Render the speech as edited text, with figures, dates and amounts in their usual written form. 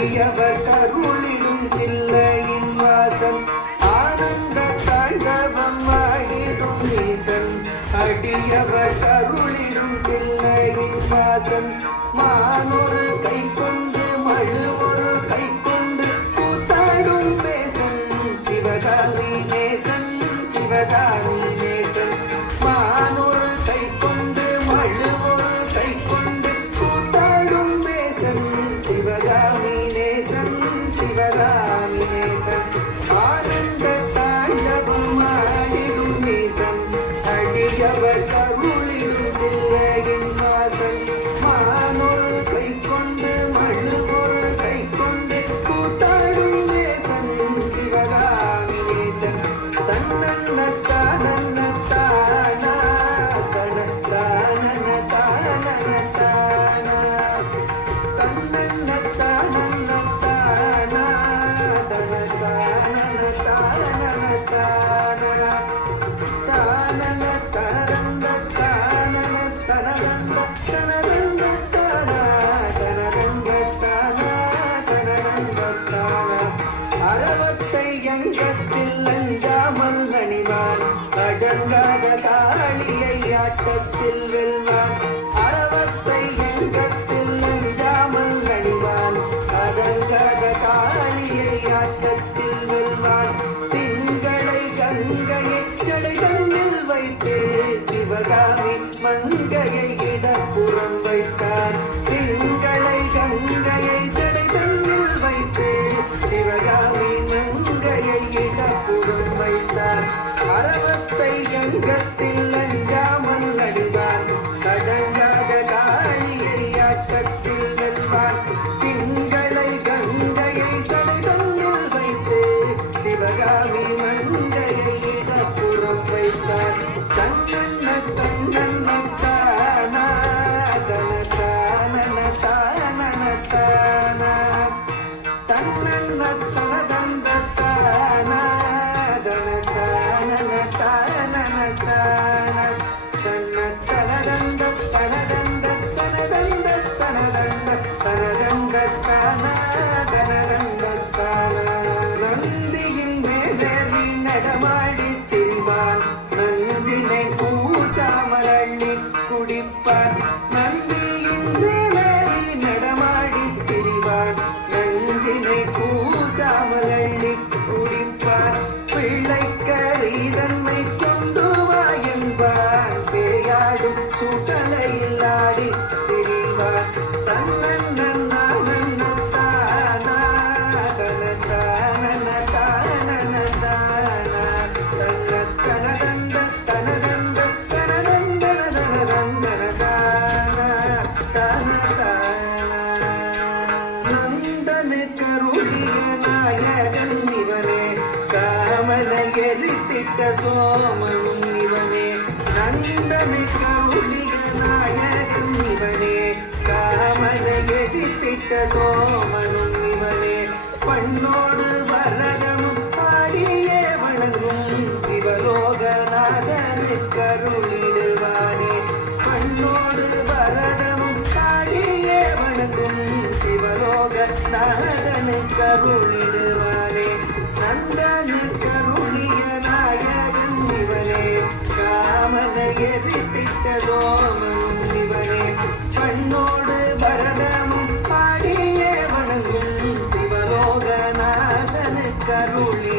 அடியவர் கருளிடும் தில்லையின் வாசன் ஆனந்த தாண்டவம் ஆடிடும் ஈசன் அடியவர் கருளிடும் தில்லையின் வாசன் மானொரு கை கொண்டு மழு ஒரு கை கொண்டு கூத்தாடும் பேசன் சிவகாமி நேசன் சிவகாமி நேசன் மானொரு கை கொண்டு மழு ஒரு கை கொண்டு கூத்தாடும் பேசன் சிவகாமி நேசன் சிவகாமி நேசன் ஆனந்த தாண்டவம் ஆடிடும் ஈசன் அடியவர் கருளிடும் தில்லையின் வாசன் மானொரு கை கொண்டு மழு ஒரு கை கொண்டு கூத்தாடும் நேசன் சிவகாமி நேசன் தன்னன்ன தானன்ன தானா தன தானன தானன தானா தன்னன்ன தானன்ன தானா தன தானன தானன தானா தானன தனதந்த தானன தனதந்த தனதந்த தானா தனதந்த தானா தனதந்த தானா அறவத்தை எங்கத்தில் அஞ்சாமல் அணிவான் அடங்காத காளியை ஆட்டத்தில் வெல்வான் அறவத்தை எங்கத்தில் அஞ்சாமல் அணிவான் அடங்காத காளியை ஆட்டத்தில் வெல்வான் திங்களை கங்கையை கடை தன்னில் வைத்து சிவகாமி மங்கையை இடப்புறம் வைத்தார் திங்களை கங்கையை ஜடை தன்னில் வைத்து சிவகாமி மங்கையை இடப்புறம் வைத்தார் அறவத்தை அங்கத்தில் அஞ்சாமல் அடிவான் கடங்காத காளியை ஆட்டத்தில் வெல்வான் திங்களை கங்கையை சடை தன்னில் வைத்து சிவகாமி மங்கையை இடப்புறம் வைத்தார் தன்னன்ன தன்னன்ன தானா தன தானன தானன தானா தன்னன்ன தனதந்த தானா தன தானன தானன தானா தன்ன தனதந்த தனதந்த தனதந்த தனதந்த தனதந்த தானா தனதந்த தானா நந்தியின் மேலேறி நடமாடி திரிவான் நஞ்சினை பூசாமல் அள்ளி குடிப்பான் நந்தியின் மேலேறி நடமாடி திரிவான் நஞ்சினை பூசாமல் அள்ளி குடிப்பான் பிள்ளைக்கறி தன்னை கொண்டு வா என்பான் பேயாடும் சுட்டலையில் ஆடி திரிவான் தன்னன்ன நானன்ன தானா தன தானன தானன தானா தன்ன தனதந்த தனதந்த தனதந்தன தனதந்தன தானா தான தானா நந்தனு கருளிய நாயகன் இவனே காமனை எரித்திட்ட சோமனும் இவனே நந்தனு கருளிய நாயகன் இவனே காமனை எரித்திட்ட சோமனும் இவனே பண்ணோடு வரதமும் பாடியே வணங்கும் சிவலோகநாதனு கருளிடுவானே பண்ணோடு வரதமும் பாடியே வணங்கும் சிவலோகநாதனு கருளிடுவானே நந்தனு கருளிய நாயகன் இவனே காமனை எரித்திட்ட சோமனும் இவனே பண்ணோடு பரதமும் பாடியே வணங்கும் சிவலோகநாதனு கருளி